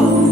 Ku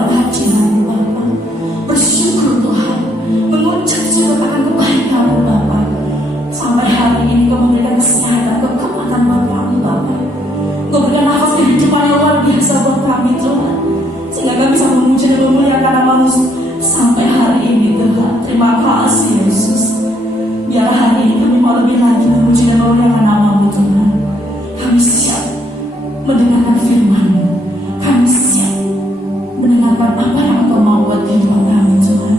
dalam hati-Mu Bapa. Bersyukur Tuhan, mengucap syukur akan kebaikan-Mu Bapa. Sampai hari ini Kau memberikan kesehatan, kekuatan buat kami Bapa. Kau berikan nafas kehidupan yang luar biasa buat kami Tuhan, sehingga kami bisa memuji dan memuliakan nama-Mu sampai hari ini Tuhan. Terima kasih Yesus. Biar hari ini kami mau lebih lagi memuji dan memuliakan nama-Mu Tuhan. Kami siap mendengarkan firman-Mu. Kami siap mendengarkan apa yang Engkau mau buat kehidupan kami Tuhan.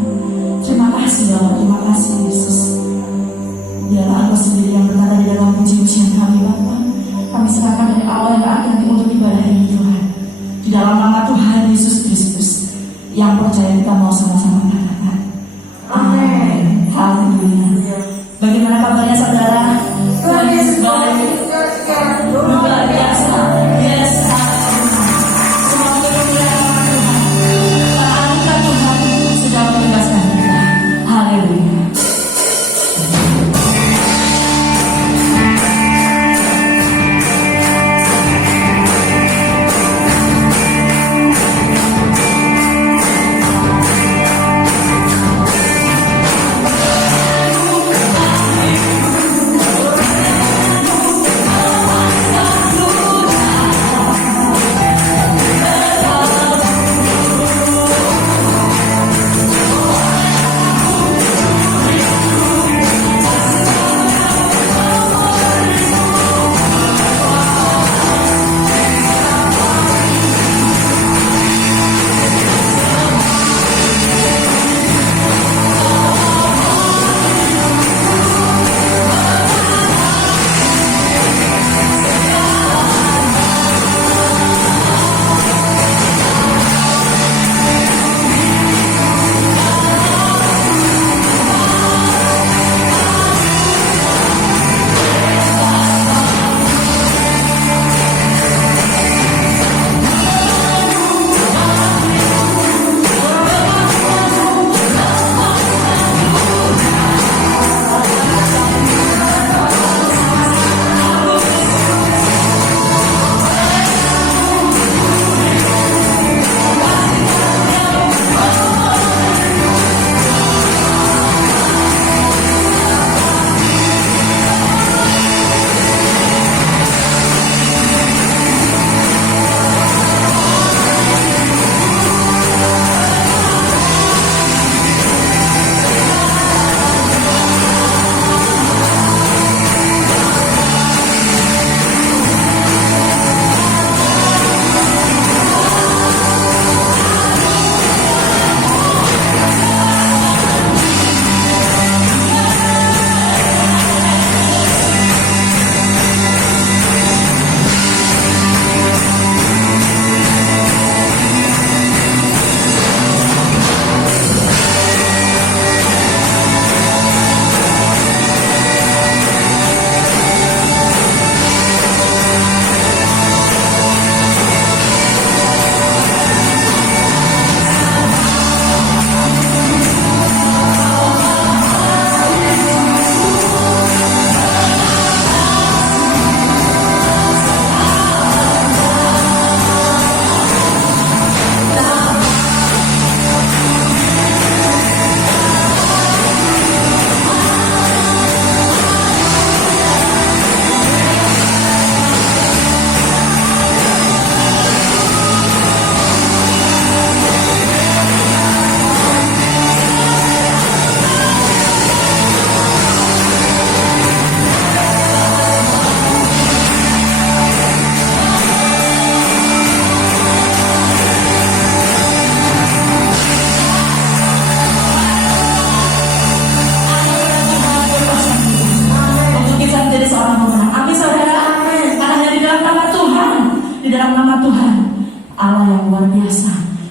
Terima kasih Bapa, terima kasih Yesus. Biarlah Engkau sendiri yang berkata di dalam puji-pujian kami Bapa. Kami serahkan dari awal hingga akhir untuk ibadah ini Tuhan. Di dalam nama Tuhan Yesus Kristus yang percaya kita mau sama-sama katakan amin. Haleluya. Bagaimana kabarnya saudara? Tuhan Yesus baik, luar biasa. Yes, semoga kemuliaan Tuhan, karena Tuhan sudah membebaskan kita. Haleluya.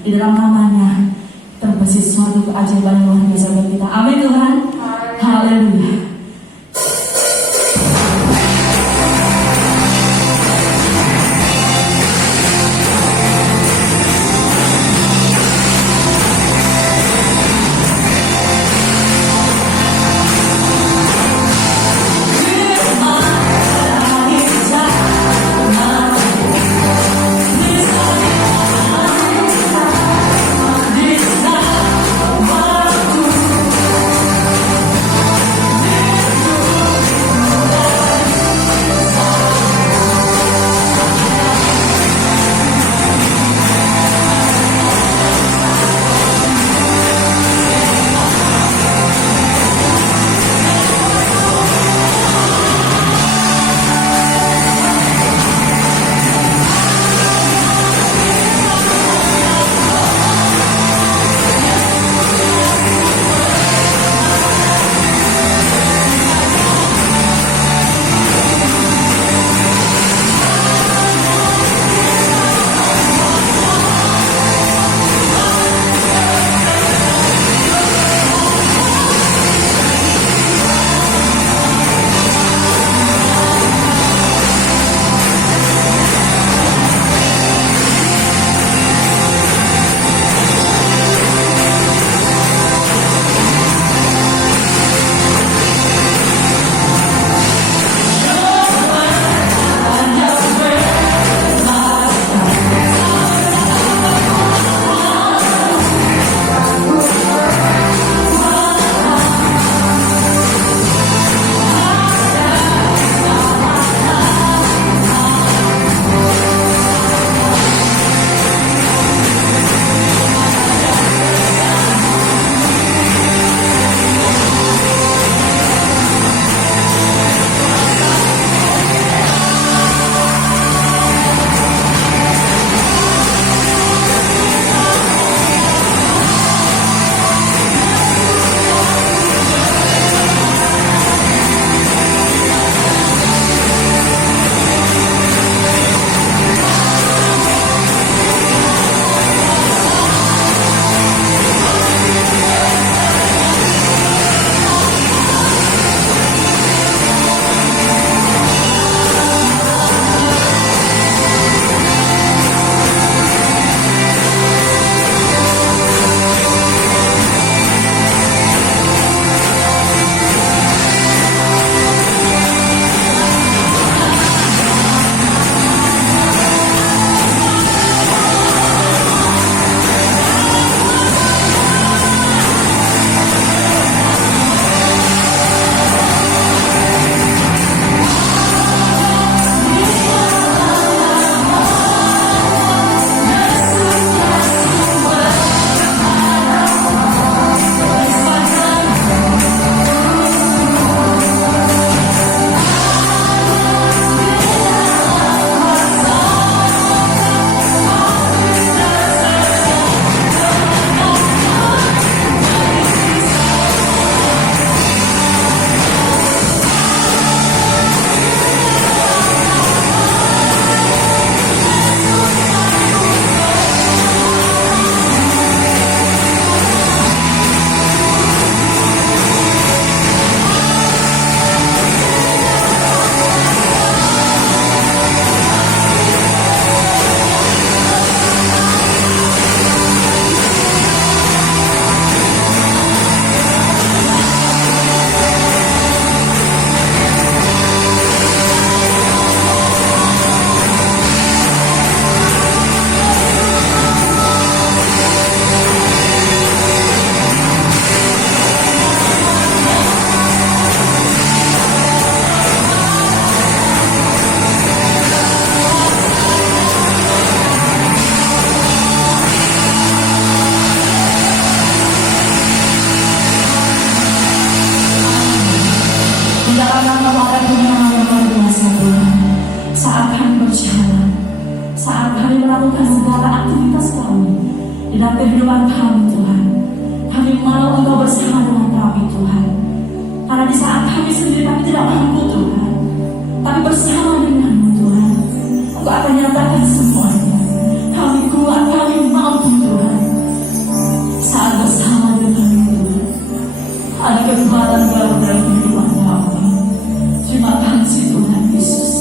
Di dalam namanya terbesit suatu keajaiban yang luar biasa bagi kita. Amin Tuhan. Haleluya. berjalan, saat kami melakukan segala aktivitas kami di dalam kehidupan kami Tuhan, kami mau Engkau bersama dengan kami Tuhan. Karena di saat kami sendiri kami tidak mampu Tuhan, tapi bersama denganmu Tuhan, Engkau akan nyatakan semuanya. Kami kuat, kami mampu Tuhan. Saat bersama denganmu Tuhan, ada kekuatan baru dalam kehidupan kami. Terima kasih Tuhan Yesus.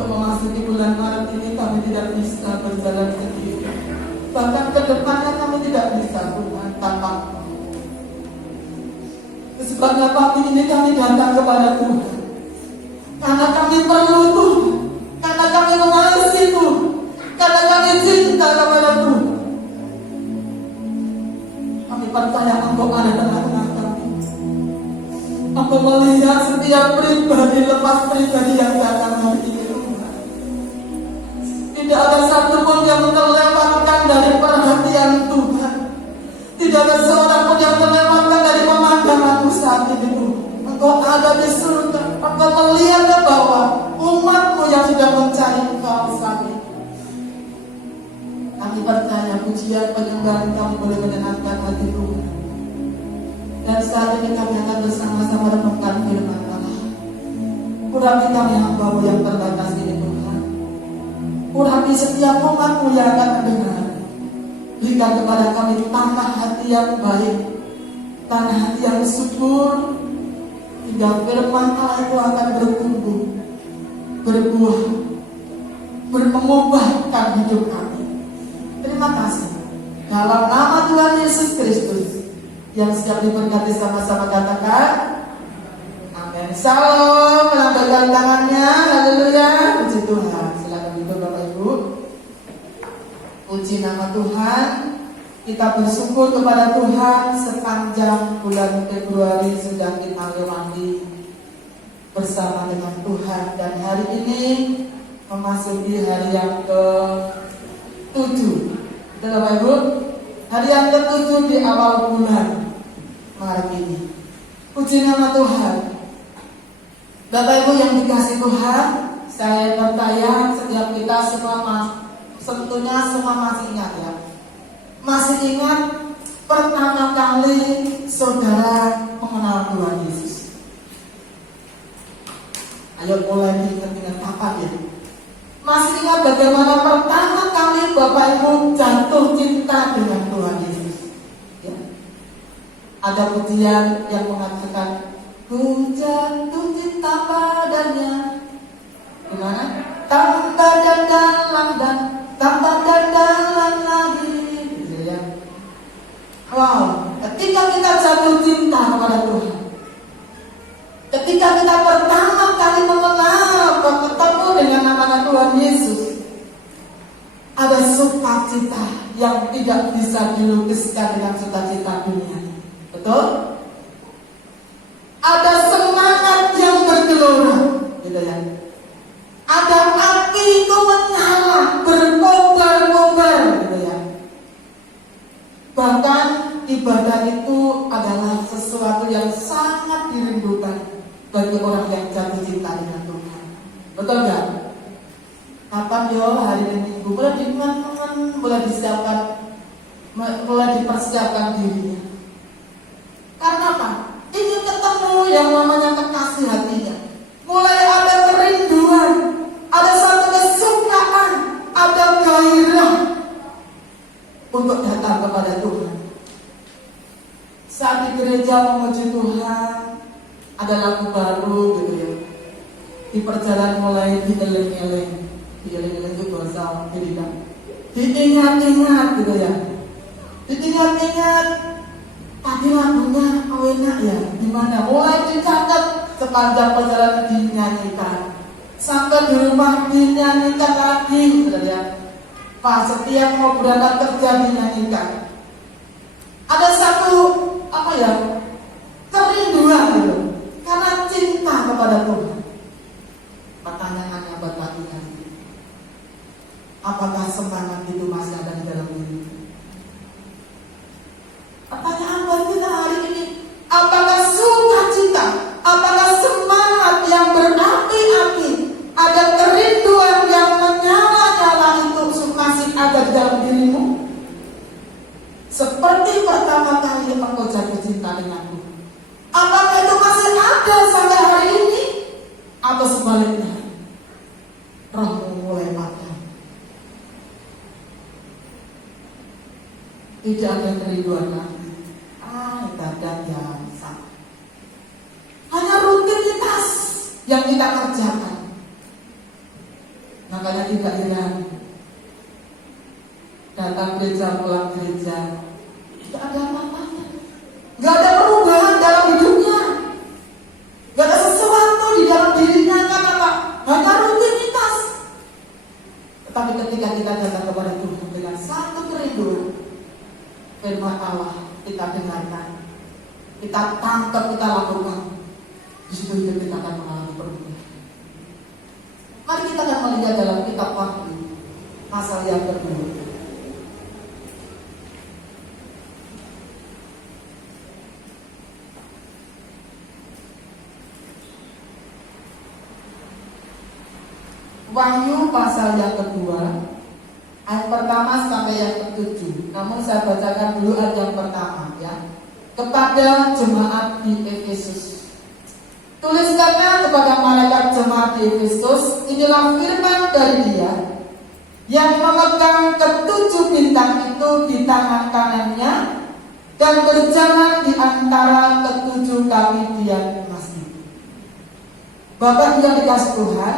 Untuk memasuki bulan Maret ini kami tidak bisa berjalan sendiri. Bahkan ke depannya kami tidak bisa Tuhan tanpa. Sebabnya pagi ini kami datang kepada Tuhan. Karena kami perlu Tuhan. Karena kami mengasihi Tuhan. Karena kami cinta kepada Tuhan. Kami percaya Engkau ada tengah-tengah kami. Engkau melihat setiap pribadi lepas pribadi yang datang hari ini Tuhan. Tidak ada satu pun yang terlewatkan dari perhatian Tuhan. Tidak ada seorang pun yang terlewatkan dari pemandangan saat ini Tuhan. Engkau ada di surga. Engkau melihat ke bawah umat-Mu yang sudah mencari Engkau saat ini. Kami percaya pujian penyembahan kami boleh menyenangkan hati Tuhan. Dan saat ini kami akan bersama-sama renungkan firman Allah. Urapi kami hamba-Mu yang terbatas ini Tuhan. Urapi setiap umat-Mu yang akan mendengar. Berikan kepada kami tanah hati yang baik, tanah hati yang subur, hingga firman Allah itu akan bertumbuh, berbuah, mengubahkan hidup kami. Terima kasih. Dalam nama Tuhan Yesus Kristus yang siap diberkati, sama-sama katakan amin. Salam, melambaikan tangannya, haleluya, puji Tuhan. Silakan duduk Bapak Ibu. Puji nama Tuhan. Kita bersyukur kepada Tuhan sepanjang bulan Februari sudah kita lewati bersama dengan Tuhan. Dan hari ini memasuki hari yang ke-7. Betul Bapak Ibu? Hari yang ke-7 di awal bulan Maret ini. Puji nama Tuhan. Bapak Ibu yang dikasih Tuhan, saya percaya setiap kita semua tentunya semua masih ingat ya. Masih ingat pertama kali saudara mengenal Tuhan Yesus. Ayo mulai diingat-ingat kapan ya? Masih ingat bagaimana pertama kali Bapak Ibu jatuh cinta dengan Tuhan Yesus ya? Ada pujian yang mengatakan ku jatuh cinta padanya. Gimana? Tanpa dan dalam dan tanpa dan dalam lagi gitu ya. Wow, ketika kita jatuh cinta kepada Tuhan, ketika kita pertama kali mengenal, bertemu dengan nama Tuhan Yesus, ada sukacita yang tidak bisa dilukiskan dengan sukacita dunia. Betul? Ada semangat yang bergelora, gitu ya. Ada api itu menyala, berkobar-kobar, gitu ya. Bahkan ibadah itu adalah sesuatu yang sangat dirindukan bagi orang yang jatuh cinta dengan Tuhan. Betul nggak? Kapan yo hari ini Minggu mulai dimanfaatkan, mulai disiapkan, mulai dipersiapkan dirinya. Karena apa? Ingin ketemu yang namanya kekasih hatinya. Mulai ada kerinduan, ada satu kesukaan, ada gairah untuk datang kepada Tuhan. Saat di gereja memuji Tuhan, ada lagu baru gitu ya. Di perjalanan mulai dieling-eling itu bahasa Indonesia. Diingat-ingat gitu ya. Diingat-ingat. Tadi lagunya enak ya. Gimana? Mulai dicatat sepanjang perjalanan dinyanyikan. Sampai di rumah dinyanyikan lagi gitu ya. Pas setiap mau berangkat kerja dinyanyikan. Ada satu kerinduan gitu. Karena cinta kepada Tuhan. Pertanyaannya buat pagi hari ini, apakah semangat itu masih ada di dalam diri? Pertanyaan buat kita hari ini, apakah sukacita, apakah semangat yang berapi-api, ada kerinduan yang menyala-nyala itu masih ada di dalam dirimu? Seperti pertama kali engkau jatuh cinta denganku. Apakah itu masih ada sampai hari ini? Atau sebaliknya, rohmu mulai padam? Tidak ada kerinduan lagi. Ibadah biasa. Hanya rutinitas yang kita kerjakan. Makanya tidak heran datang gereja pulang gereja tidak ada apa-apanya, nggak ada perubahan dalam hidupnya, nggak ada sesuatu di dalam dirinya. Karena apa? Hanya rutinitas. Tetapi ketika kita datang kepada Tuhan dengan satu kerinduan, firman Allah kita dengarkan, kita tangkap, kita lakukan, di situ hidup kita akan mengalami perubahan. Mari kita akan melihat dalam kitab Wahyu pasal yang kedua. Wahyu pasal yang kedua, ayat pertama sampai yang ke-7. Namun saya bacakan dulu ayat yang pertama ya. Kepada jemaat di Efesus. Tuliskannya kepada malaikat jemaat di Efesus, inilah firman dari Dia yang memegang ketujuh bintang itu di tangan kanannya dan berjalan di antara ketujuh kaki Dia emas itu. Bapak yang dikasih Tuhan,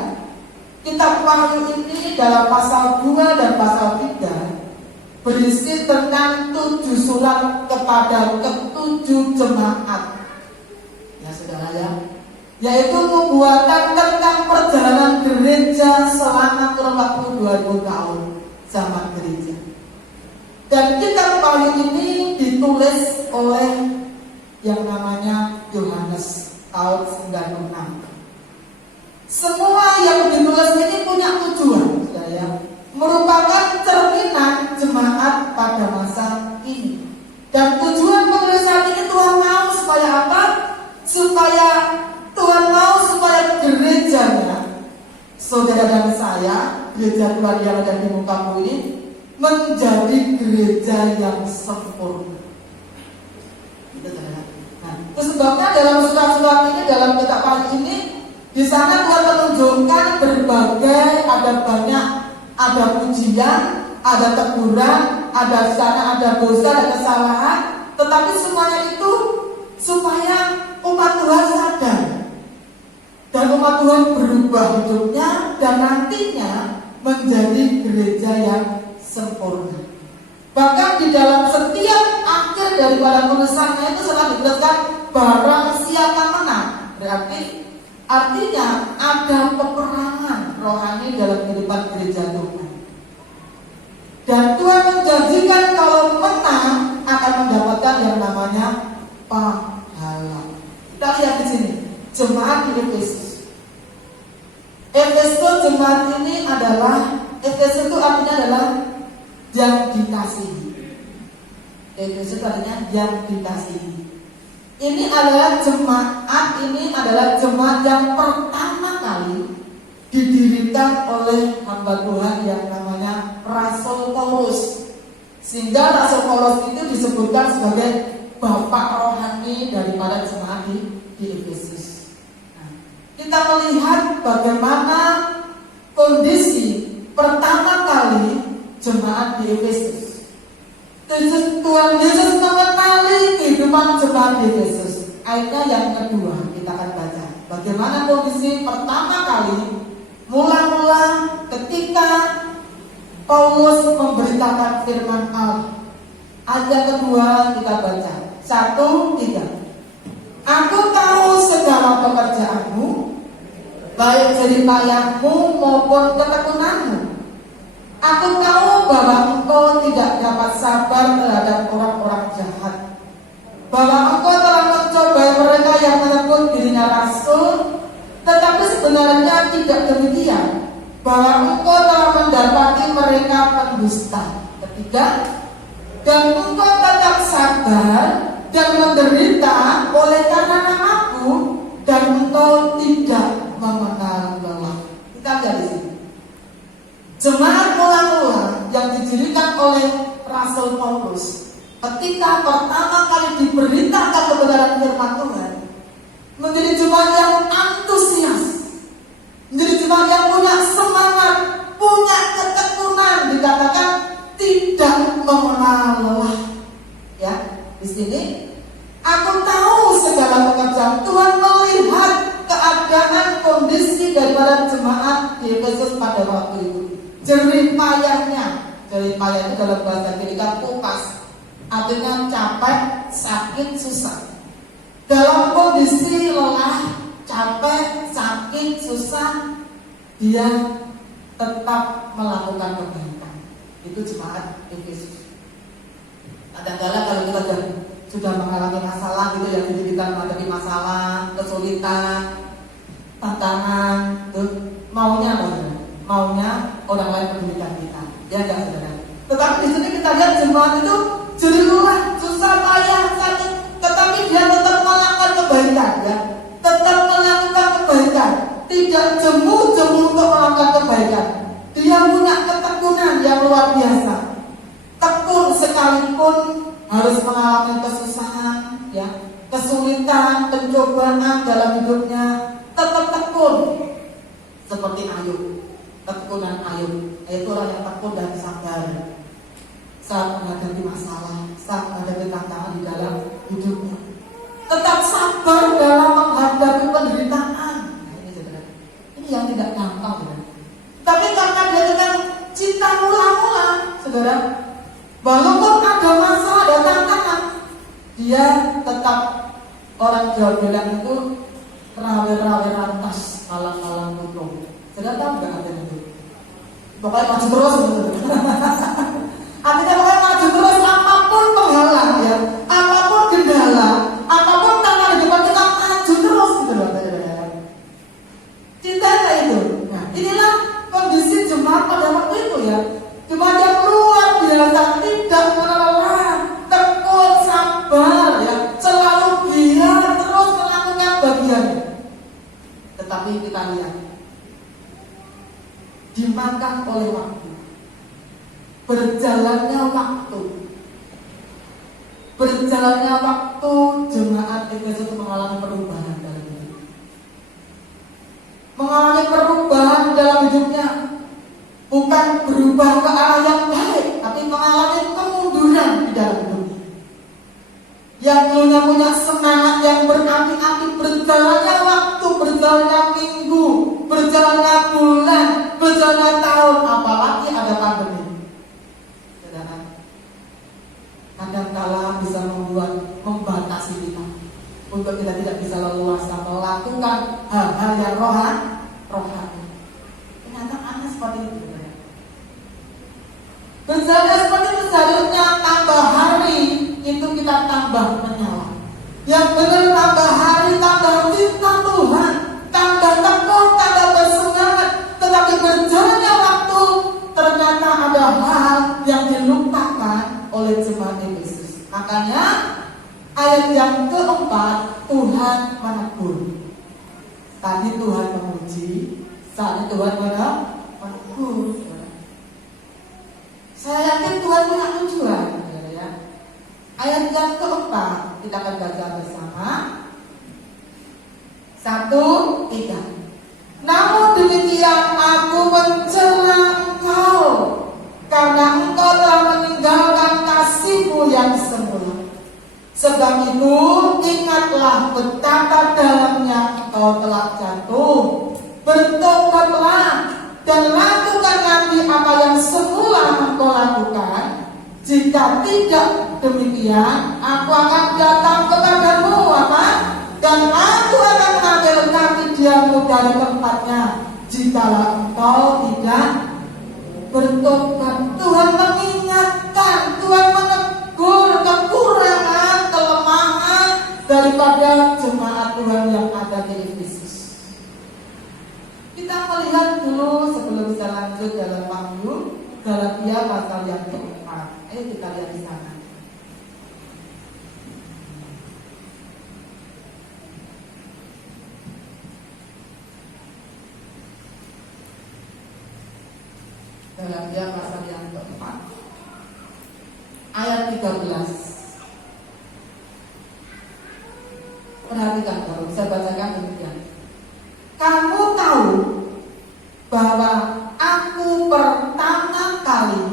kitab Wahyu ini dalam pasal 2 dan pasal 3 berisi tentang 7 surat kepada ketujuh jemaat. Ya saudara ya, yaitu nubuatan tentang perjalanan gereja selama kurun waktu 2000 tahun zaman gereja. Dan kitab Wahyu ini ditulis oleh yang namanya Yohanes tahun 96. Semua yang ditulis ini punya tujuan, saudara ya, merupakan cerminan jemaat pada masa ini. Dan tujuan penulisan ini Tuhan mau supaya apa? Supaya Tuhan mau supaya gerejanya, saudara dan saya, gereja Tuhan yang ada di muka bumi ini menjadi gereja yang sempurna. Nah, itu sebabnya dalam surat-surat ini, dalam kitab Wahyu ini, di sana Tuhan menunjukkan berbagai, ada pujian, ada teguran, ada di sana ada dosa, ada kesalahan, tetapi semuanya itu supaya umat Tuhan sadar dan umat Tuhan berubah hidupnya dan nantinya menjadi gereja yang sempurna. Bahkan di dalam setiap akhir daripada tulisannya itu selalu dituliskan barang siapa menang. Berarti artinya ada peperangan rohani dalam kehidupan gereja Tuhan. Dan Tuhan menjanjikan kalau menang akan mendapatkan yang namanya pahala. Kita lihat di sini, jemaat di Efesus. Efesus jemaat ini adalah, Efesus itu artinya adalah yang dikasihi. Efesus artinya yang dikasihi. Ini adalah jemaat yang pertama kali didirikan oleh hamba Tuhan yang namanya Rasul Paulus. Sehingga Rasul Paulus itu disebutkan sebagai bapak rohani daripada jemaat di Efesus. Nah, kita melihat bagaimana kondisi pertama kali jemaat di Efesus. Tuhan Yesus mengenali kehidupan jemaat di Efesus. Ayatnya yang kedua kita akan baca. Bagaimana kondisi pertama kali mula-mula ketika Paulus memberitakan firman Allah. Ayat kedua kita baca. 1, 3. Aku tahu segala pekerjaanmu, baik jerih payahmu maupun ketekunanmu. Aku tahu bahwa engkau tidak dapat sabar terhadap orang-orang jahat, bahwa engkau telah mencobai mereka yang menyebut dirinya rasul, tetapi sebenarnya tidak demikian, bahwa engkau telah mendapati mereka pendusta. Ketiga, dan engkau tetap sabar dan menderita oleh karena namaku, dan engkau tidak mengenal lelah. Kita lihat di sini. Jemaat mula-mula yang didirikan oleh Rasul Paulus ketika pertama kali diberitakan kebenaran firman Tuhan menjadi jemaat yang antusias, menjadi jemaat yang punya semangat, punya ketekunan, dikatakan tidak mengenal lelah. Ya, di sini aku tahu segala pekerjaan. Tuhan melihat keadaan kondisi daripada jemaat di Efesus pada waktu itu. Jerih payahnya, jerih payah itu dalam bahasa Greka pupas, artinya capek, sakit, susah. Dalam kondisi lelah, capek, sakit, susah, dia tetap melakukan kebaikan. Itu jemaat Efesus. Kadang-kadang kalau kita sudah mengalami masalah gitu ya, jadi kita menghadapi masalah, kesulitan, tantangan, tuh maunya apa? Maunya orang lain pedulikan kita, ya enggak saudara? Tetapi di sini kita lihat jemaat itu jerih lelah, susah, payah, sakit, tetapi dia tetap melakukan kebaikan, ya, tetap melakukan kebaikan, tidak jemu-jemu untuk melakukan kebaikan. Dia punya ketekunan yang luar biasa. Tekun sekalipun harus mengalami kesusahan, ya, kesulitan, pencobaan dalam hidupnya, tetap tekun. Seperti Ayub, ketekunan Ayub, yaitu orang yang tekun dan sabar saat menghadapi masalah, saat menghadapi tantangan di dalam hidupnya. Tetap sabar dalam menghadapi penderitaan. Ini yang tidak gampang, saudara. Tapi karena dia dengan cinta mula-mula, saudara, walaupun ada masalah dan tantangan, dia tetap, orang Jawa bilang itu rawe-rawe rantas, malam-malam gunung. Saudara tahu nggak artinya itu? Pokoknya maju terus, artinya pokoknya maju terus, apapun penghalang, ya, apapun kendala, apapun tantangan di depan kita, maju terus, gitu loh, saudara. Cintanya itu. Nah, inilah kondisi jemaat pada waktu itu, ya. Jemaat yang luar biasa, tidak menolak, tekun, sabar, ya, selalu giat terus melakukan bagiannya. Tetapi kita lihat, dimakan oleh waktu, berjalannya waktu, jemaat Efesus itu mengalami perubahan dalam hidup, mengalami perubahan dalam hidupnya, bukan berubah ke arah yang baik, tapi mengalami kemunduran di dalam hidupnya. Yang dulunya punya semangat yang berapi-api, berjalannya waktu, berjalannya minggu, berjalannya bulan, berjalannya tahun, apalagi ada pandemi. Saudara, kadang-kala bisa membatasi kita untuk kita tidak bisa leluasa melakukan hal-hal yang rohani. Kenyataannya seperti itu. Berjalan seperti itu, seharusnya tambah hari itu kita tambah menyala. Yang benar tambah hari, tambah cinta Tuhan, tambah tekun, tambah bersemangat. Tetapi berjalannya waktu, ternyata ada hal yang dilupakan oleh jemaat Efesus. Makanya ayat yang keempat, Tuhan menegur. Tadi Tuhan memuji, saat ini Tuhan menegur. Saya yakin Tuhan punya tujuan, ya. Ayat yang keempat kita akan baca bersama. 1, 3. Namun demikian aku mencela engkau, karena engkau telah meninggalkan kasihmu yang semula. Sebab itu ingatlah betapa dalamnya engkau telah jatuh. Bertobatlah dan lakukan lagi apa yang semula engkau lakukan. Jika tidak demikian, aku akan datang kepadamu, dan aku akan mengambil kaki diammu dari tempatnya, jikalau engkau tidak bertobat. Tuhan mengingatkan, Tuhan menegur kekurangan, kelemahan daripada jemaat Tuhan yang ada di Efesus. Kita melihat dulu sebelum bisa lanjut dalam Wahyu, Galatia pasal yang keempat. Ayo kita lihat di sana. Galatia pasal yang keempat, ayat 13. Perhatikan, baru saya bacakan demikian. Kamu tahu bahwa aku pertama kali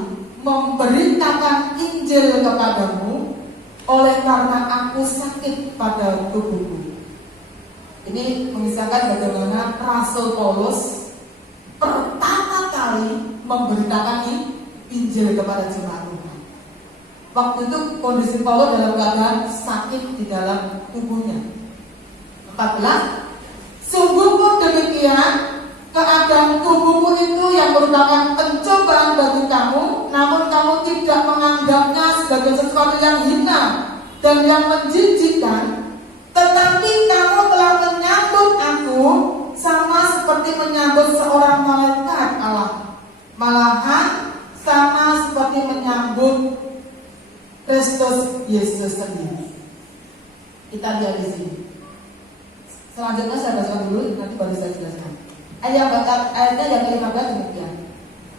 memberitakan Injil kepadamu oleh karena aku sakit pada tubuhku. Ini mengisahkan bagaimana Rasul Paulus pertama kali memberitakan Injil kepada jemaat Tuhan. Waktu itu kondisi Paulus dalam keadaan sakit di dalam tubuhnya. 14. Sungguh pun demikian, keadaan tubuhmu itu yang merupakan pencobaan bagi kamu, namun kamu tidak menganggapnya sebagai sesuatu yang hina dan yang menjijikkan, tetapi kamu telah menyambut aku sama seperti menyambut seorang malaikat Allah. Malahan sama seperti menyambut Kristus Yesus sendiri. Kita lihat di sini. Selanjutnya saya bacakan dulu, nanti baru saya jelaskan. Ayatnya yang ke-15 demikian.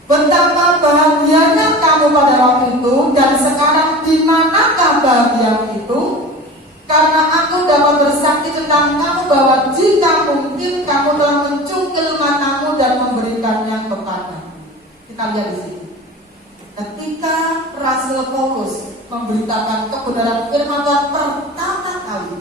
Betapa bahagianya kamu pada waktu itu, dan sekarang di manakah bahagiamu itu? Karena aku dapat bersaksi tentang kamu bahwa jika mungkin kamu telah mencungkil matamu dan memberikannya kepada. Kita lihat di sini. Ketika Rasul Paulus memberitakan kebenaran firman Tuhan pertama kali,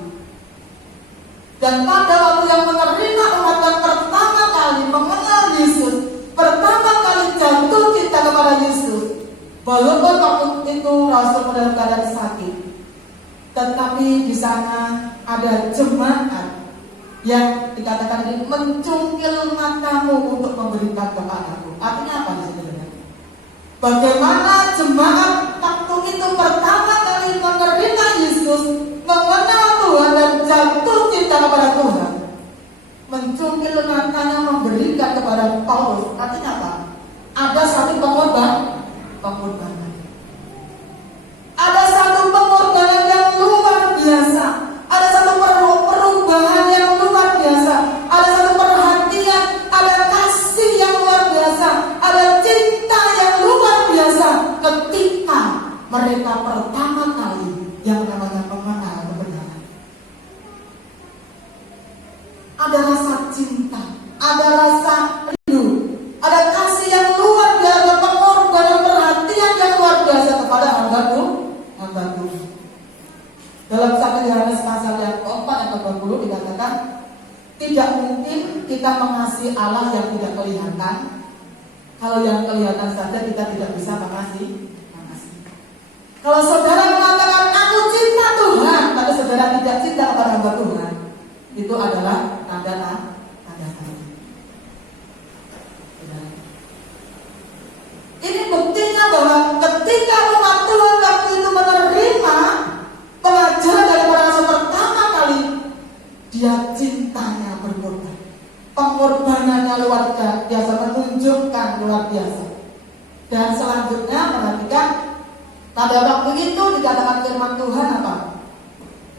dan pada waktu yang menerima umat Tuhan pertama kali mengenal Yesus, pertama kali jatuh cinta kepada Yesus, walaupun waktu itu Rasul dalam keadaan sakit, tetapi di sana ada jemaat yang dikatakan ini mencungkil matamu untuk memberikan kepadaku. Artinya apa sebenarnya? Bagaimana jemaat waktu itu pertama kali menerima Yesus, mengenal Tuhan dan jatuh cinta kepada Tuhan, mencungkil matanya memberikan kepada Paulus. Artinya apa? Ada satu pengorbanan. Ada satu pengorbanan yang luar biasa. Ada satu perubahan yang luar biasa. Ada satu perhatian, ada kasih yang luar biasa, ada cinta yang luar biasa ketika mereka pertama kali yang namanya mengenal kebenaran. Ada rasa cinta, ada rasa rindu, ada kasih yang luar biasa, pengorbanan, perhatian yang luar biasa kepada hamba Tuhan. Dalam 1 Yohanes pasal yang keempat ayat 20 dikatakan, tidak mungkin kita mengasihi Allah yang tidak kelihatan. Kalau yang kelihatan saja kita tidak bisa mengasihi. Kalau saudara mengatakan aku cinta Tuhan, tapi saudara tidak cinta kepada hamba Tuhan, itu adalah tanda tanya. Ini buktinya bahwa ketika umat Tuhan waktu itu menerima pengajaran dari para rasul pertama kali, dia cintanya berkorban. Pengorbanannya luar biasa, menunjukkan luar biasa. Dan selanjutnya perhatikan, pada waktu itu dikatakan firman Tuhan apa?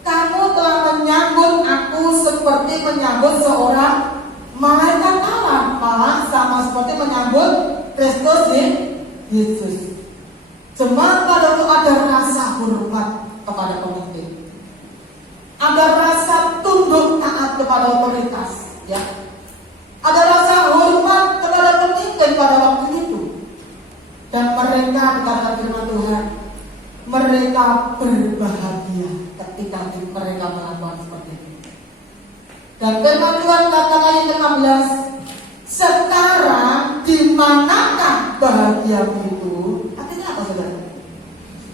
Kamu telah menyambut aku seperti menyambut seorang malaikat Allah, malah sama seperti menyambut Kristus Yesus. Jemaat pada waktu ada rasa hormat kepada pemimpin, ada rasa tunduk taat kepada otoritas, ya. Ada rasa hormat kepada pemimpin pada waktu itu. Dan mereka dikatakan firman Tuhan, mereka berbahagia ketika mereka melakukan seperti itu. Dan firman Tuhan katakan ayat 15, sekarang di manakah bahagiamu itu? Artinya apa saudara?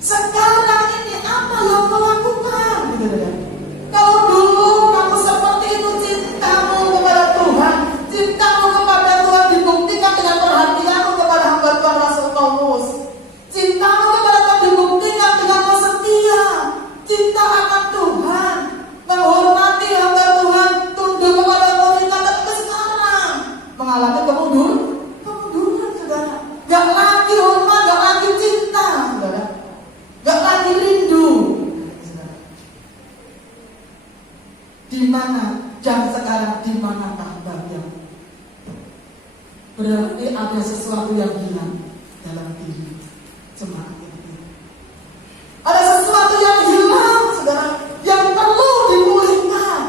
Sekarang ini apa yang kau lakukan? Kalau dulu kamu seperti itu, cintamu kepada Tuhan, cintamu kepada Tuhan dibuktikan dengan perhatianmu kepada hamba Tuhan Rasul Paulus. Cintamu kepada Tuhan dibuktikan dengan setia, cinta akan Tuhan, menghormati hamba Tuhan, tunduk kepada otoritas. Tapi sekarang mengalami kemunduran, saudara. Gak lagi hormat, gak lagi cinta, saudara. Gak lagi rindu. Di mana dan sekarang di manakah bahagiamu? Berarti ada sesuatu yang hilang dalam diri jemaat ini. Ada sesuatu yang hilang, saudara, yang perlu dipulihkan.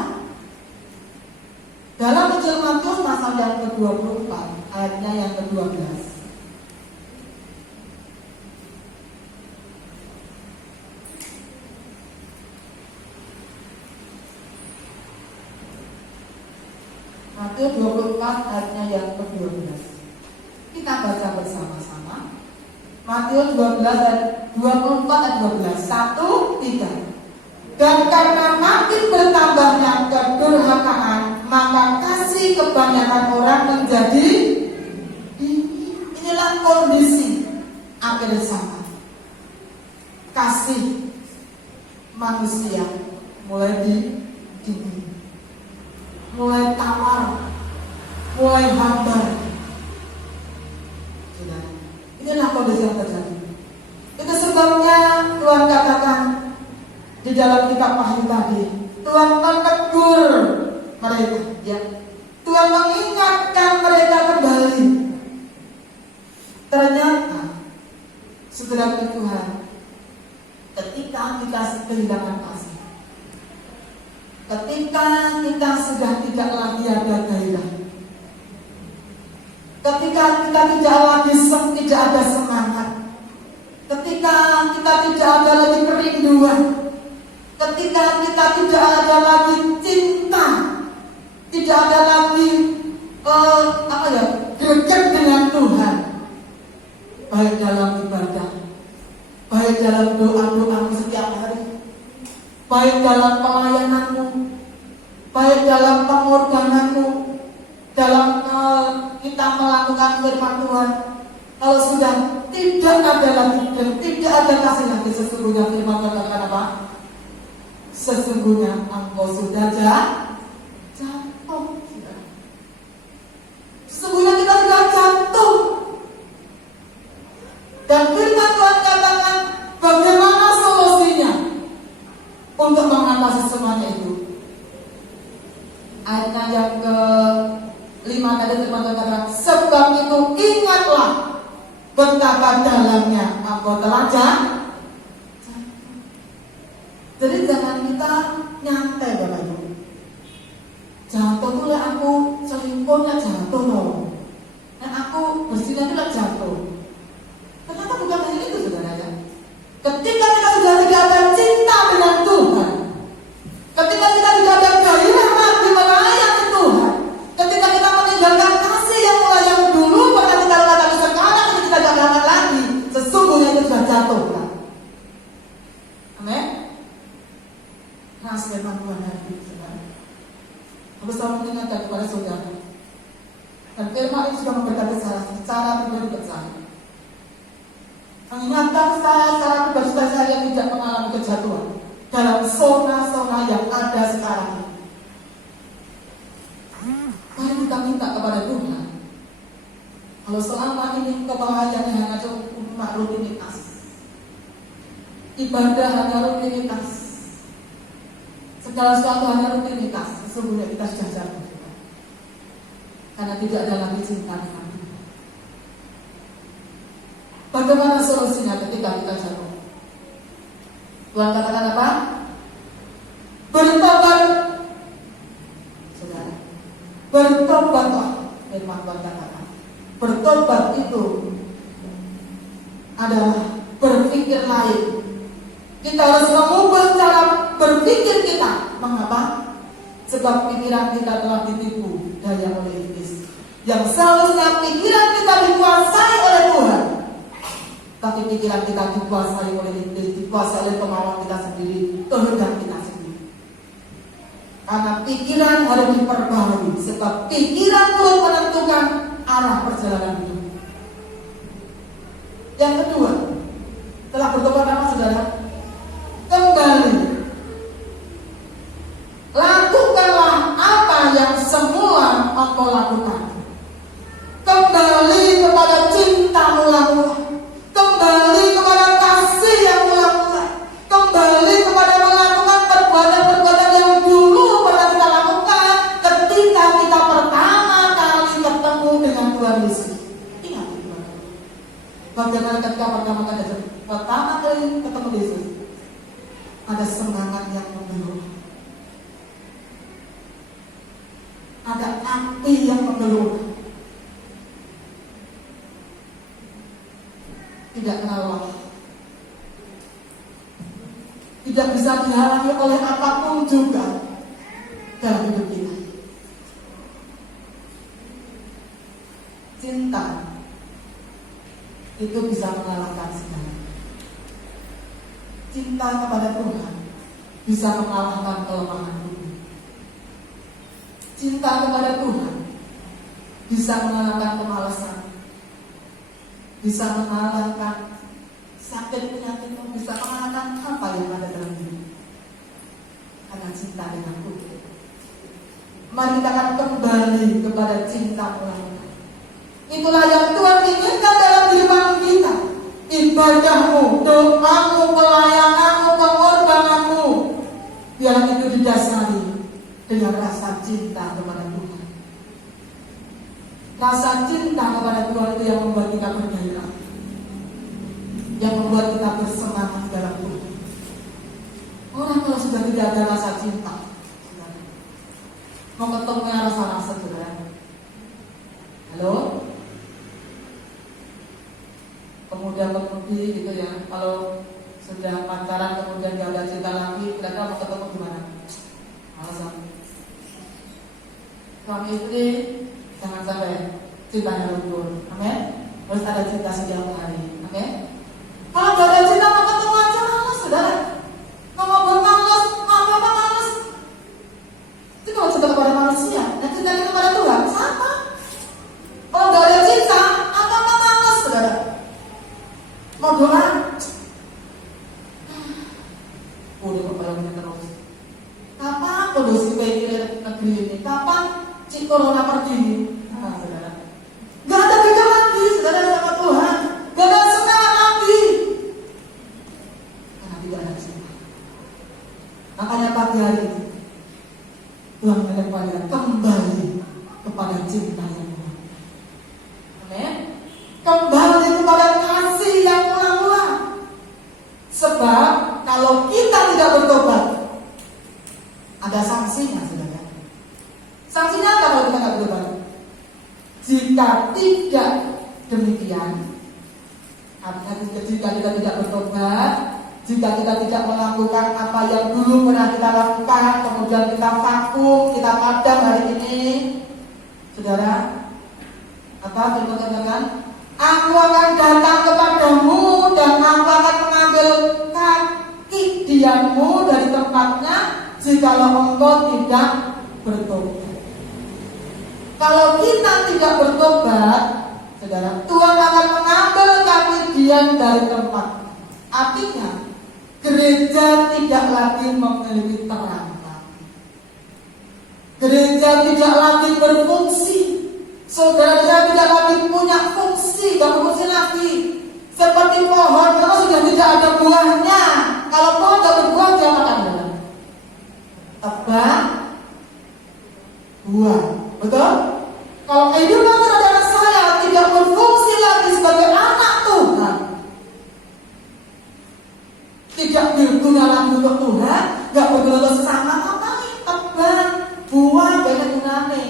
Dalam Injil Matius pasal yang ke-24, ayatnya yang ke-12. Matius 24 ayatnya yang ke-12. Kita baca Matius 12 dan 24 dan 12. 1, 3. Dan karena makin bertambahnya kedurhakaan, maka kasih kebanyakan orang menjadi inilah kondisi akhir zaman. Kasih manusia mulai dingin, mulai tawar, mulai hambar. Inilah kondisi yang terjadi. Itu sebabnya Tuhan katakan di dalam kitab Wahyu tadi, Tuhan menegur mereka, ya. Tuhan mengingatkan mereka kembali. Ternyata, saudara Tuhan, ketika kita kehilangan kasih, ketika kita sudah tidak lagi ada gairah, ketika kita tidak ada semangat, ketika kita tidak ada lagi kerinduan, ketika kita tidak ada lagi cinta, tidak ada lagi dekat dengan Tuhan, baik dalam ibadah, baik dalam doa-doamu setiap hari, baik dalam pelayananmu, baik dalam pengorbananmu, dalam kita melakukan firman Tuhan. Kalau sudah tidak ada lagi dan tidak ada kasih lagi, sesungguhnya firman Tuhan katakan apa? Sesungguhnya engkau sudah jatuh. Sesungguhnya kita sudah jatuh. Dan firman Tuhan katakan bagaimana solusinya untuk mengatasi semuanya itu. Ayatnya yang ke-5 tadi firman Tuhan katakan, sebab itu ingatlah betapa dalamnya engkau telah jatuh. Jadi jangan kita nyantai Bapak Ibu. Jatuh tuh lah aku selingkuh lah jatuh loh. Dan aku berzina itu lah jatuh. Ternyata bukan hanya itu saudara ya. Ketika kita sudah tidak ada cinta dengan Tuhan, ketika kita tidak ada gairah lagi melayani Tuhan, ketika kita meninggalkan kasih yang mulai yang dulu pernah kita lakukan sekarang kita tidak lakukan lagi, sesungguhnya itu sudah jatuh kan? Amin. Nah, firman Tuhan hari ini saudara, aku selalu mengingatkan kepada saudara, dan firman ini sudah memberkati saya secara pribadi saya. Mengingatkan saya secara pribadi saya yang tidak mengalami kejatuhan dalam zona-zona yang ada sekarang ini. Mari kita minta kepada Tuhan. Kalau selama ini kebahagiaan hanya cuma rutinitas, ibadah hanya rutinitas, segala sesuatu hanya rutinitas, sesungguhnya kita sudah jatuh. Karena tidak ada lagi cinta dengan Tuhan. Bagaimana solusinya ketika kita jatuh? Tuhan katakan apa? Bertobat. Saudara, bertobatlah. Firman Tuhan katakan, bertobat itu adalah berpikir lain. Kita harus mengubah cara berpikir kita. Mengapa? Sebab pikiran kita telah ditipu daya oleh iblis. Yang seharusnya pikiran kita dikuasai oleh Tuhan, tapi pikiran kita dikuasai oleh iblis, dikuasai oleh kemauan kita sendiri, kehendak kita sendiri. Karena pikiran harus diperbarui, sebab pikiran turut menentukan arah perjalanan hidup. Yang kedua, telah bertobat apa saudara? Kembali. Lakukanlah apa yang semula engkau lakukan. Kembali kepada cinta mula-mula. Kembali kepada kasih yang mula-mula. Kembali kepada melakukan perbuatan-perbuatan yang dulu pernah kita lakukan ketika kita pertama kali ketemu dengan Tuhan Yesus. Ingat itu. Bagaimana ketika pertama kali ketemu Yesus? Ada semangat yang membelot, ada api yang membelot, tidak kenal lelah, tidak bisa dihalangi oleh apapun juga dalam hidup kita. Cinta itu bisa mengalahkan segala. Cinta kepada Tuhan bisa mengalahkan kelemahan tubuh. Cinta kepada Tuhan bisa mengalahkan kemalasan, bisa mengalahkan sakit penyakit, bisa mengalahkan apa yang ada dalam diri. Karena cinta dengan Tuhan. Mari kita akan kembali kepada cinta ulang. Itulah yang Tuhan inginkan dalam kehidupan kita. Ibadahmu, doamu, pelayananmu, pengorbananmu, biar itu didasari dengan rasa cinta kepada Tuhan. Rasa cinta kepada Tuhan itu yang membuat kita bergairah, yang membuat kita bersemangat dalam Tuhan. Orang kalau sudah tidak ada rasa cinta, mau ketemu yang rasa-rasa, saudara. Halo? Pemuda-pemudi gitu ya, kalau sudah pacaran kemudian gak ada cinta lagi, kira-kira mau ketemu gimana? Alasan suami istri jangan sampai cintanya luntur, amin. Harus ada cinta setiap hari, amin. Kalau gak ada cinta mau ketemu aja malas, saudara. Mau ngobrol malas, mau apa-apa malas. Itu kalau cinta kepada manusia, dan cinta kepada Tuhan sama. Kalau gak ada cinta, apa-apa malas, saudara. Mau doa, udah kepalanya terus. Kapan kondisi kayak negeri ini? Kapan si corona pergi? Nah, saudara, gak ada beda lagi, saudara, sama Tuhan. Gak ada semangat lagi, karena tidak ada cinta. Makanya pagi hari ini Tuhan mengajak kalian kembali kepada cinta yang murah. Amin. Kembali kepada kasih yang murah-murah. Sebab kalau kita tidak bertobat, ada sanksinya, saudara. Sanksinya apa kalau kita tidak bertobat? Jika tidak demikian, artinya jika kita tidak bertobat, jika kita tidak melakukan apa yang dulu pernah kita lakukan, kemudian kita vakum, kita padam hari ini, saudara, apa firman katakan? Aku akan datang kepadamu dan aku akan mengambil kaki diammu dari tempatnya jikalau engkau tidak bertobat. Kalau kita tidak bertobat, saudara, Tuhan akan mengambil kaki diam dari tempatnya. Artinya gereja tidak lagi memiliki terang. Gereja tidak lagi berfungsi. Saudara tidak lagi punya fungsi, gak berfungsi lagi. Seperti pohon, kalau sudah tidak ada buahnya. Kalau pohon gak berbuah, dia makan buah. Tebang buah, betul? Kalau kehidupan saudara saya tidak berfungsi lagi sebagai anak Tuhan, tidak berguna lagi untuk Tuhan, gak berguna untuk sesama, ngapain? Tebang buah, banyak gunanya.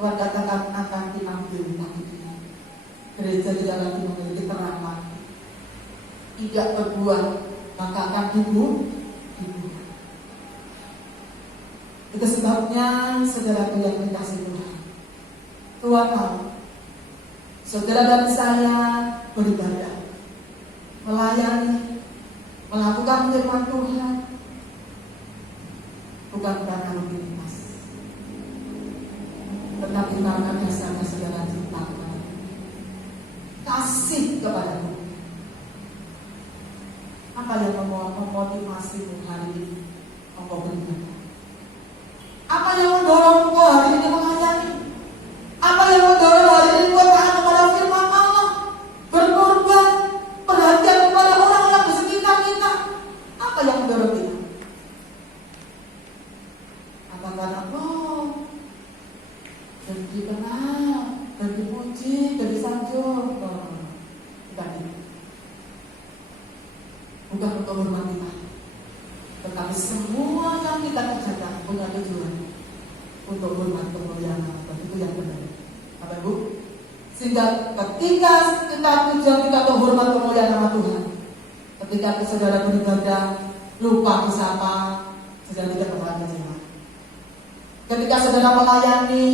Tuhan katakan akan diambil lagi. Gereja tidak lagi memiliki terang lagi, tidak berbuah, maka akan dibunuh. Itu sebabnya saudara yang dikasih Tuhan, Tuhan mau saudara dan saya beribadah, melayani, melakukan firman Tuhan, bukan karena rutinitas, tetapi karena dasarnya saudara cinta kepada Tuhan, kasih kepada Tuhan. Apa yang memotivasimu hari ini engkau beribadah? Apa yang mendorong engkau hari ini melayani? Apa yang mendorong hari ini engkau taat kepada firman Allah, berkorban, perhatian kepada orang-orang di sekitar kita? Apa yang mendorong kita? Apa karena dan dikenal, dan dipuji, dan disanjung? Bukan itu. Bukan untuk hormat kita, tetapi semua yang kita kerjakan punya tujuan untuk hormat kemuliaan Allah. Itu yang benar, Bapak Ibu. Sehingga ketika kita tujuan kita untuk hormat kemuliaan nama Tuhan, ketika saudara beribadah lupa disapa, saudara tidak bakalan kecewa. Ketika saudara melayani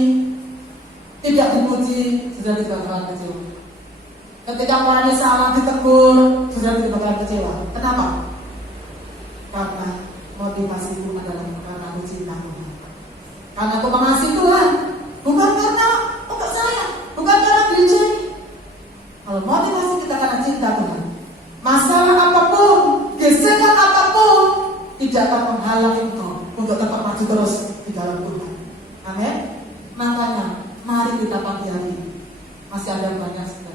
tidak dipuji, saudara tidak bakalan kecewa. Ketika mulanya salah ditegur, sudah tidak bakalan kecewa. Kenapa? Karena motivasiku adalah karena aku cinta Tuhan. Karena aku mengasihi Tuhan, bukan karena untuk saya, bukan karena gereja. Kalau motivasi kita karena cinta Tuhan, masalah apapun, gesekan apapun tidak akan menghalangi engkau untuk tetap maju terus di dalam Tuhan. Amin. Makanya mari kita pagi hari ini, masih ada banyak sebenarnya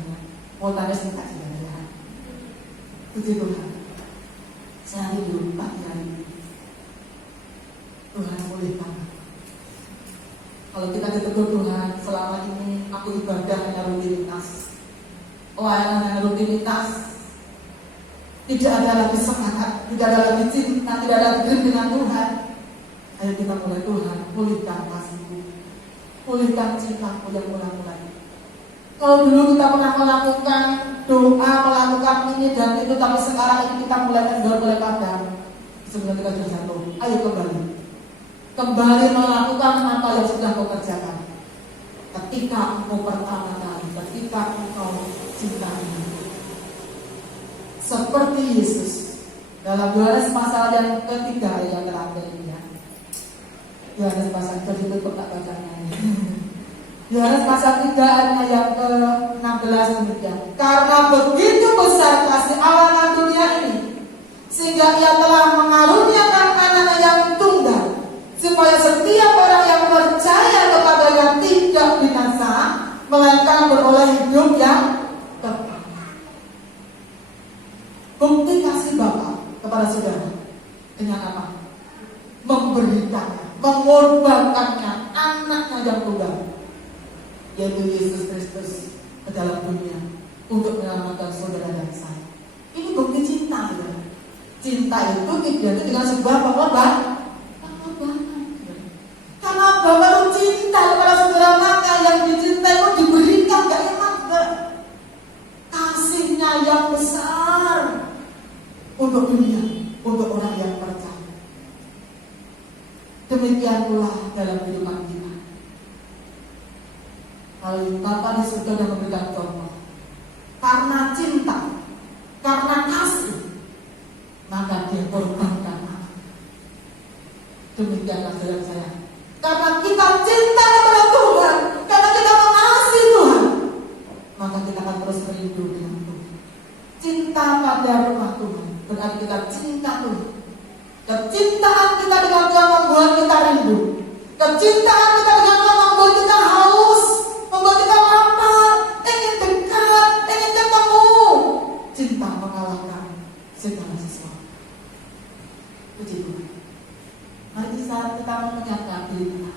mau tanya singkat saja. Puji Tuhan. Saya rindu pagi hari ini Tuhan pulihkan. Kalau kita ditegur Tuhan, selama ini aku ibadah hanya rutinitas. Hanya rutinitas. Tidak ada lagi semangat, tidak ada lagi cinta, tidak ada lagi rindu dengan Tuhan. Ayo kita mulai Tuhan, pulihkan kasih-Mu, pulihkan cintaku yang mulai-mulai. Kalau dulu kita pernah melakukan doa, melakukan ini dan itu, tapi sekarang ini kita mulai kendor, mulai padam. Sebelum kita sudah jatuh, ayo kembali melakukan apa yang sudah kau kerjakan. Ketika engkau pertama kali, ketika engkau cintai, seperti Yesus dalam Yohanes pasal yang ketiga yang terakhir ini ya. Yohanes pasal itu tak bacanya. Yohanes pasal 3 ayat yang ke-16 demikian. Karena begitu besar kasih Allah akan dunia ini, sehingga Ia telah mengaruniakan Anaknya yang tunggal, supaya setiap orang yang percaya kepadanya tidak binasa, melainkan beroleh hidup yang kekal. Bukti kasih Bapa kepada saudara dengan apa? Memberikannya, mengorbankannya Anaknya yang tunggal, yaitu Yesus Kristus ke dalam dunia untuk menyelamatkan saudara dan saya. Ini bukti cinta, saudara. Cinta itu diganti dengan sebuah pengorbanan. Karena Bapa itu cinta kepada saudara, maka yang dicintai itu diberikan, gak enak, saudara. Kasihnya yang besar untuk dunia, untuk orang yang percaya. Demikian pula dalam kehidupan kita. Lalu Bapa di surga yang memberikan contoh. Karena cinta, karena kasih, maka Dia korbankan anak. Demikianlah saudara saya. Karena kita cinta kepada Tuhan, karena kita mengasihi Tuhan, maka kita akan terus merindu dengan Tuhan. Cinta pada rumah Tuhan berarti kita cinta Tuhan. Kecintaan kita dengan Tuhan membuat kita rindu. Kecintaan kita dengan Tuhan membuat kita haus, membuat kita lapar, ingin dekat, ingin ketemu. Cinta mengalahkan segala sesuatu. Puji Tuhan. Mari kita mengingatkan diri kita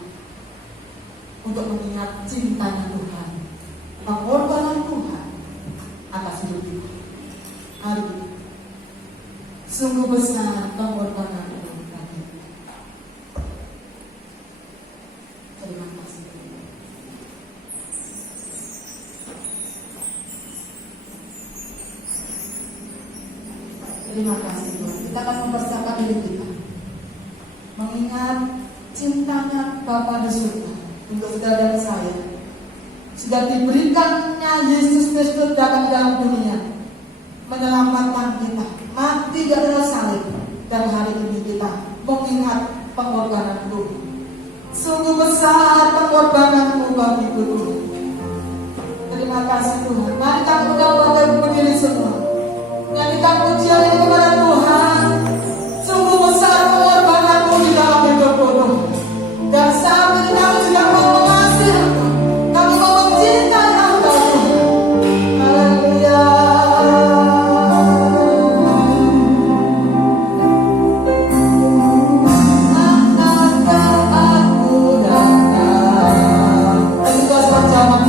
untuk mengingat cintanya Tuhan, pengorbanan Tuhan atas hidup kita. Mari kita. Sungguh besar pengorbanan Tuhan. Terima kasih. Terima kasih Tuhan. Kita akan mempersiapkan diri kita, mengingat cintanya Bapa di surga untuk saudara dan saya. Sudah diberikannya Yesus Kristus datang dalam dunia, menyelamatkan kita, mati di atas salib, dan hari ini kita mengingat pengorbanan Tuhan. Sungguh besar pengorbananmu bagi Tuhan. Terima kasih Tuhan. Mari kita Bapak berdiri semua, nyanyikan pujian ini kepada Tuhan. Sungguh besar pengorbananmu di dalam hidupku Tuhan. Dan saat ini kami juga mau mengasihi Engkau, kami mau mencintai Engkau Tuhan. Haleluya.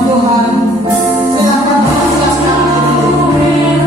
Tuhan, silakan persiapkan diri.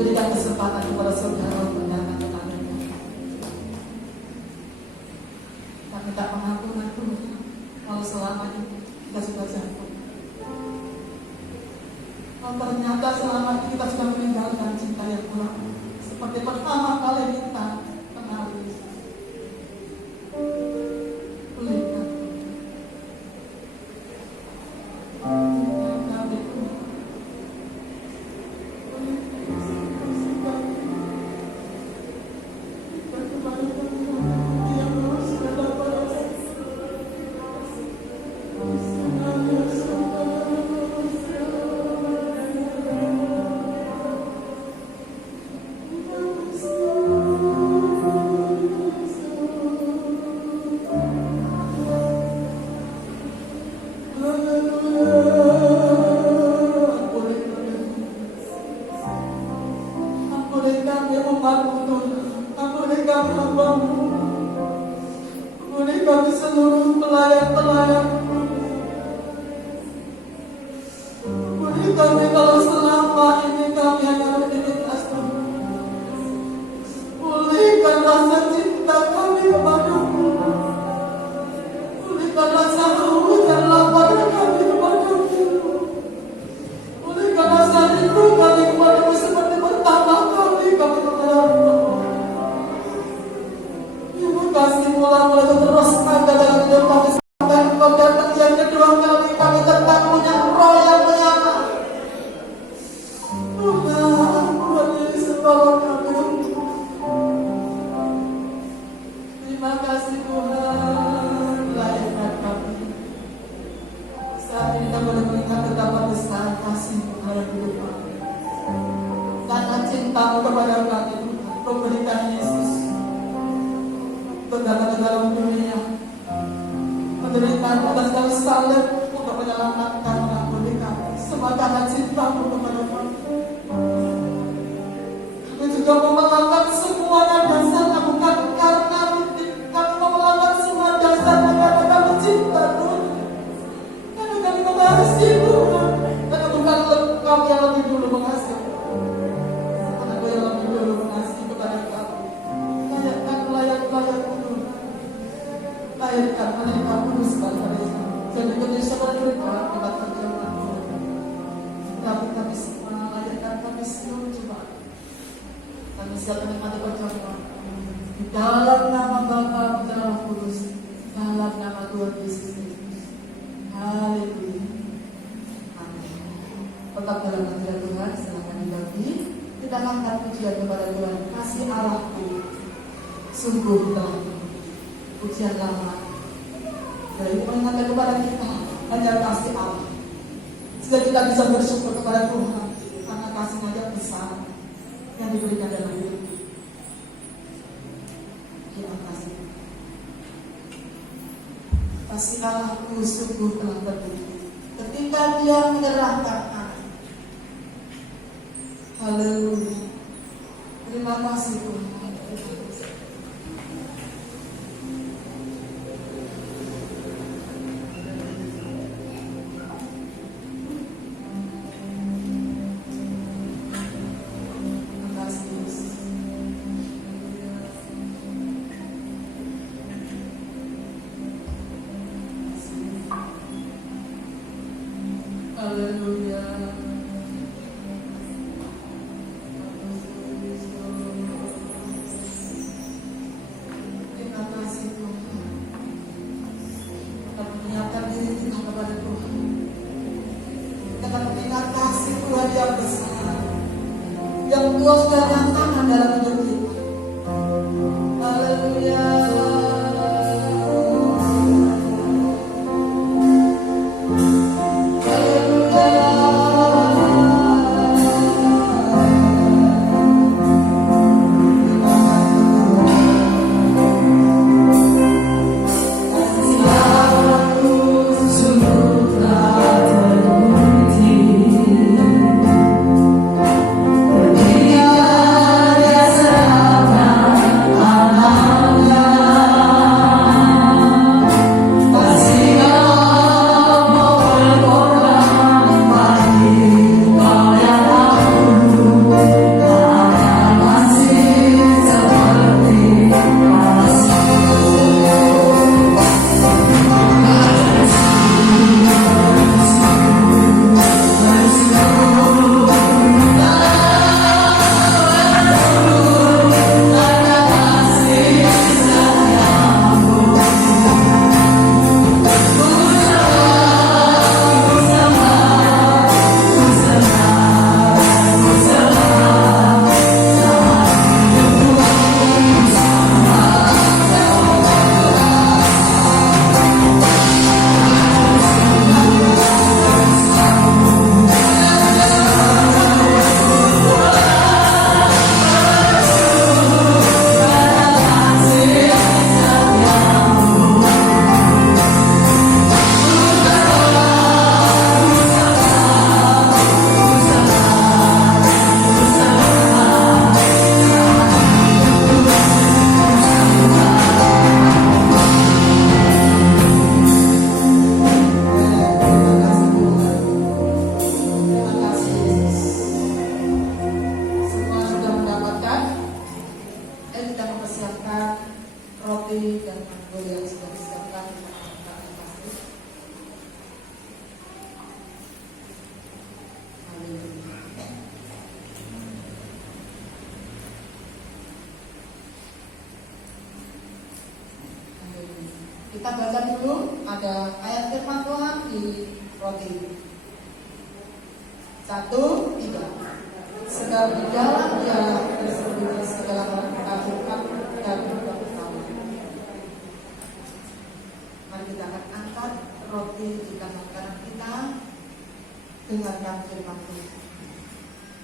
berikan kesempatan kepada saudara untuk datang kepada kami. Kami tak pengampunan Tuhan kalau selama ini kita sudah jatuh. Kalau ternyata selama ini kita sudah meninggalkan cinta yang kurang seperti pertama kali kita kenal Yesus. Pulihkan kami Tuhan. Ampuni kami umat-Mu Tuhan. Ampuni kami hamba-Mu. Ampuni kami seluruh pelayan-pelayan-Mu. Ampuni kami kalau selama ini kami hanya rutinitas Tuhan. Pulihkan rasa cinta kami kepada-Mu. Pulihkan rasa haus dan lapar kami kepada-Mu. Pulihkan rasa rindu kami kepada-Mu seperti pertama kali kami kepada-Mu. Terima kasih mula-mula teruskan dalam hidup kami sampai Engkau datang yang kedua kali kami tetap punya roh yang menyala. Tuhan, Tuhan Yesus tolong kami. Terima kasih Tuhan, layankan kami. Saat ini kita boleh melihat betapa besar kasih dalam hidup kami. Karena cinta-Mu kepada kami, Tuhan, Kau berikan Yesus untuk datang ke dalam dunia, menderita atas kayu salib untuk menyelamatkan, mengampuni kami. Semua karena cinta-Mu kepada kami. Kami juga mau melakukan semua dasarnya bukan karena kami mau melakukan semua dasarnya karena kami cinta Tuhan. Karena kami mengasihi Tuhan. Karena bukan kami yang lebih dulu mengasihi. Karena Kau yang lebih dulu mengasihi kepada kami. Layakkan Tuhan. Layakkan mereka kudus kepada mereka. Jadi Indonesia mereka dapat perjalanan Tuhan. Tapi kami semua layakkan kami seluruh jemaat. Kami siap menikmati perjamuan di dalam nama Bapa, Putra, Roh Kudus, dalam nama Tuhan Yesus Kristus. Haleluya. Amin. Tetap dalam hadirat Tuhan, silakan dibagi. Kita angkat pujian kepada Tuhan. Kasih Allahku sungguh telah pujian lama. Dari mengingatkan kepada kita hanya kasih Allah. Sehingga kita bisa bersyukur kepada Tuhan karena kasih-Nya yang besar yang diberikan dalam hidup. Terima kasih. Kasih Allahku sungguh telah terbukti ketika Dia menyerahkan anak. Haleluya. Terima kasih Tuhan. Haleluya. Terima kasih Tuhan. Kita menyiapkan diri kita kepada Tuhan. Kita mengingat kasih Tuhan yang besar, yang Tuhan sudah nyatakan dalam hidup kita. Haleluya. Yeah. Kita baca dulu, ada ayat firman Tuhan di roti. 1, 3. Sebab di dalam dialah tersembunyi segala keajaiban dan pengetahuan. Mari kita akan angkat roti di tangan kanan kita, dengarkan firman Tuhan.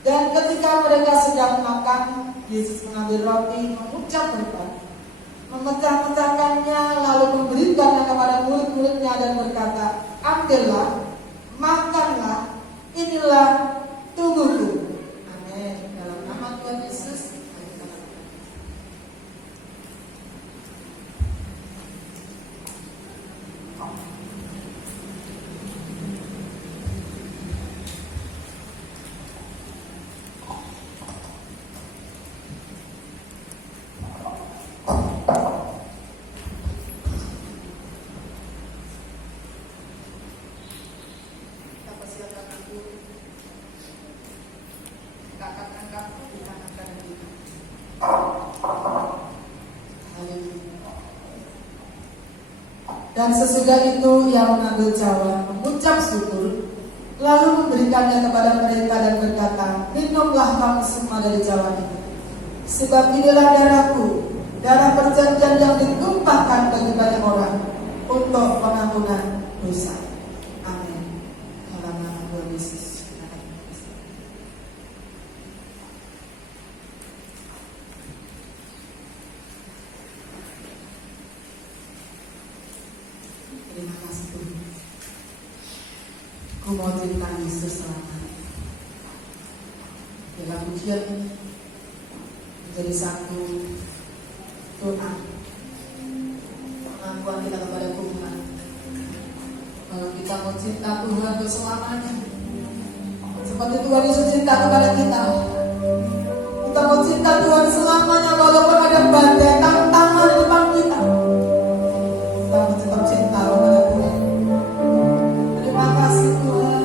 Dan ketika mereka sedang makan, Yesus mengambil roti, mengucap berkat, memecah-mecahkannya, lalu memberikannya kepada murid-muridnya dan berkata, ambillah, makanlah, inilah tubuhku. Amin. Dalam nama Tuhan Yesus. Dan sesudah itu ia mengambil cawan, mengucap syukur, lalu memberikannya kepada mereka dan berkata, minumlah kamu semua dari cawan ini, sebab inilah darahku, darah perjanjian yang ditumpahkan bagi banyak orang untuk pengampunan dosa. Amin. Dalam nama Tuhan Yesus. Terima kasih Tuhan. Ku mau cerita Yesus selama dalam ujian ini menjadi satu doa pengakuan kita kepada Tuhan bahwa kita mau cinta Tuhan untuk selamanya, seperti Tuhan Yesus cinta kepada kita. Kita mau cinta Tuhan selamanya walaupun ada badai tantangan di depan kita. Kita mau tetap cinta kepada Tuhan. Terima kasih Tuhan.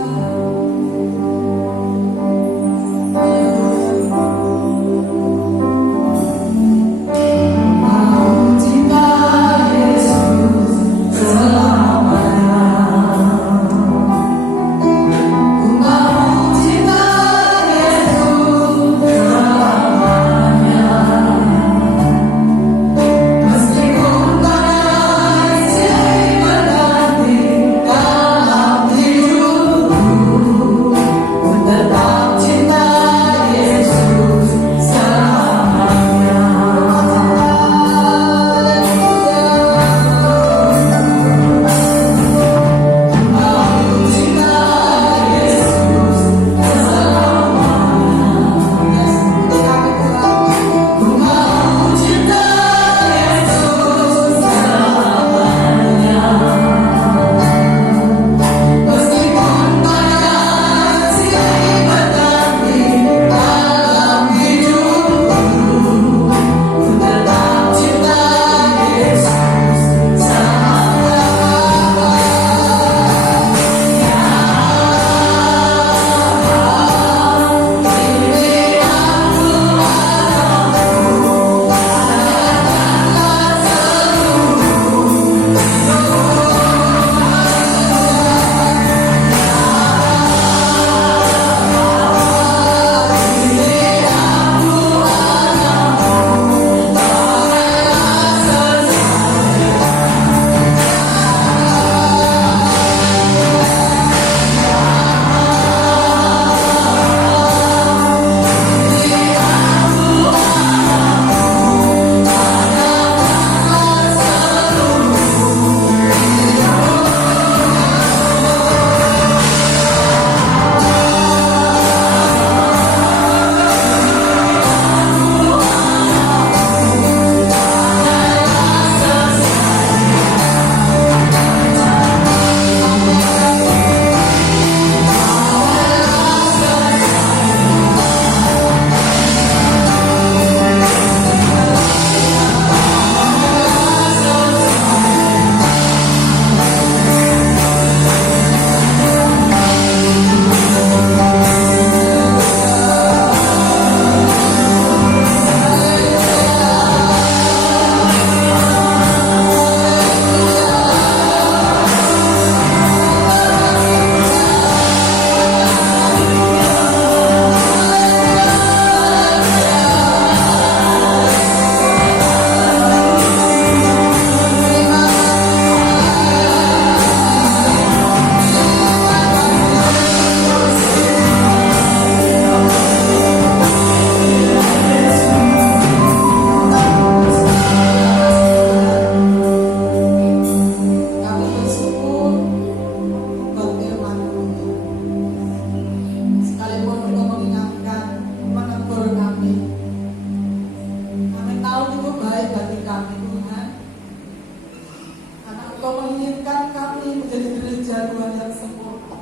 ya Tuhan yang sempurna,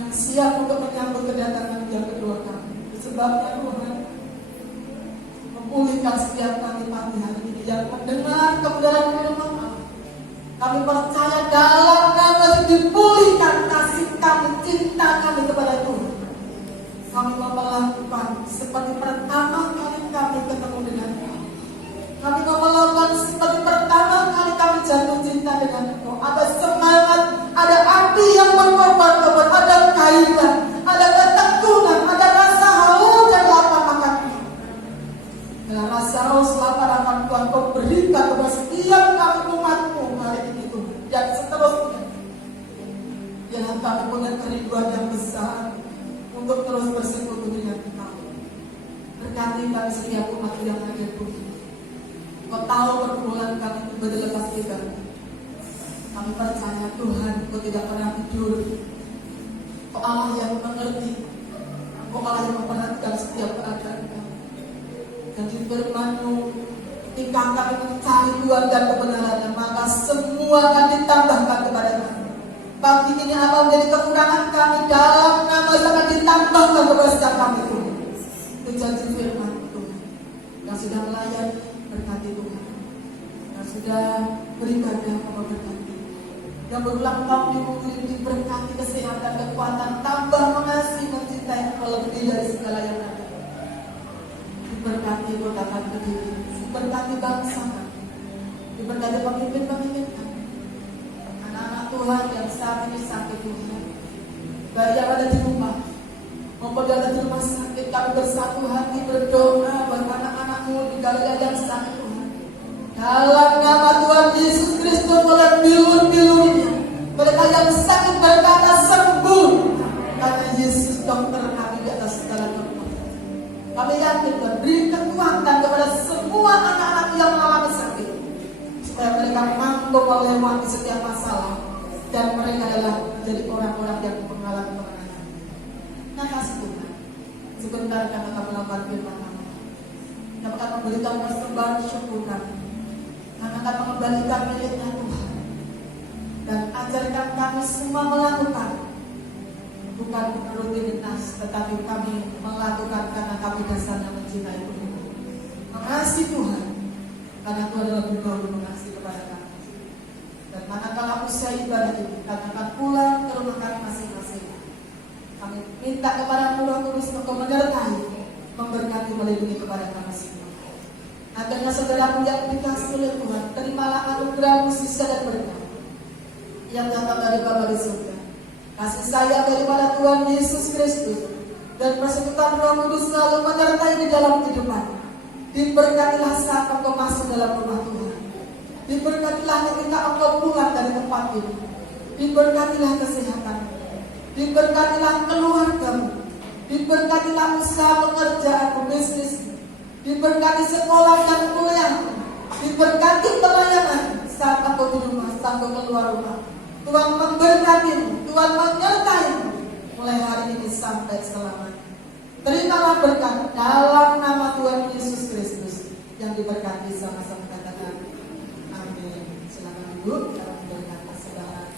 yang siap untuk menyambut kedatangan yang kedua kami. Sebabnya Tuhan, memulihkan setiap kami pagi hari ini yang mendengar kebenaran firman Allah. Kami percaya dalam nama dipulihkan kasih kami, cinta kami kepada Tuhan. Kami mau melakukan seperti pertama kali kami ketemu dengan Kau. Kami mau melakukan seperti pertama kali kami jatuh cinta dengan Kau. Ada semangat, ada api yang berkobar-kobar, ada gairah, ada ketekunan, ada rasa haus dan lapar akan Kau. Dengan rasa haus lapar akan Tuhan, Kau berikan kepada setiap kami umat-Mu hari ini Tuhan. Dan seterusnya, biarlah kami punya kerinduan yang besar untuk terus bersekutu dengan Kau. Berkati kami setiap umat yang hadir Tuhan. Kau tahu pergumulan kami itu berlepas kita. Kami percaya Tuhan, Kau tidak pernah tidur. Kau Allah yang mengerti. Kau Allah yang memperhatikan setiap keadaan kami. Dan di firman-Mu, ketika kami mencari Tuhan dan kebenarannya, maka semua akan ditambahkan kepada kami. Pagi ini apa menjadi kekurangan kami, dalam nama akan ditambahkan kepada setiap kami Tuhan. Itu janji firman Tuhan. Yang sudah melayani, berkati Tuhan. Yang sudah beribadah, Kau berkati. Yang berulang tahun dimuliakan, diberkati kesehatan, kekuatan, tambah mengasihi, mencintai Kau lebih dari segala yang ada. Diberkati kota kami berdiri, diberkati bangsa kami, diberkati pemimpin-pemimpin kami, anak-anak Tuhan yang saat ini sakit Tuhan, baik yang ada di rumah maupun yang ada di rumah sakit. Kami bersatu hati berdoa bagi anak-anak-Mu di Galilea yang sakit Tuhan. Dalam nama Tuhan Yesus Kristus, oleh bilur-bilurnya mereka yang sakit berkata sembuh, karena Yesus dokter kami di atas segala kekuatan. Kami yakin Tuhan, beri kekuatan kepada semua anak-anak yang mengalami sakit, supaya mereka mampu melewati setiap masalah dan mereka adalah menjadi orang-orang yang mengalami kemenangan. Terima kasih Tuhan. Sebentar kami akan melakukan firman-Mu. Kami akan memberikan persembahan syukur kami. Kami akan mengembalikan miliknya Tuhan. Dan ajarkan kami semua melakukan, bukan rutinitas, tetapi kami melakukan karena kami dasarnya mencintai Tuhan. Mengasihi Tuhan, karena Tuhan adalah lebih dahulu mengasihi kepada kami. Dan manakala usai ibadah ini, kami akan pulang ke rumah kami masing-masing. Kami minta kepada Tuhan Kudus untuk menyertai, memberkati, melindungi kepada kami semua. Akhirnya saudaraku yang dikasihi oleh Tuhan, terimalah anugerah sisa dan berkat yang datang dari Bapa di surga, kasih sayang daripada Tuhan Yesus Kristus, dan persekutuan Roh Kudus selalu menyertai di dalam kehidupan. Diberkatilah saat engkau masuk dalam rumah Tuhan. Diberkatilah ketika engkau pulang dari tempat ini. Diberkatilah kesehatan. Diberkatilah keluargamu. Diberkatilah usaha pekerjaanmu, bisnis. Diberkati sekolah dan kuliah. Diberkati pelayanan saat engkau di rumah, saat engkau keluar rumah. Tuhan memberkatimu, Tuhan menyertai-Mu mulai hari ini sampai selamanya. Terimalah berkat dalam nama Tuhan Yesus Kristus yang diberkati, sama-sama katakan amin. Silakan duduk dalam berkat persembahan.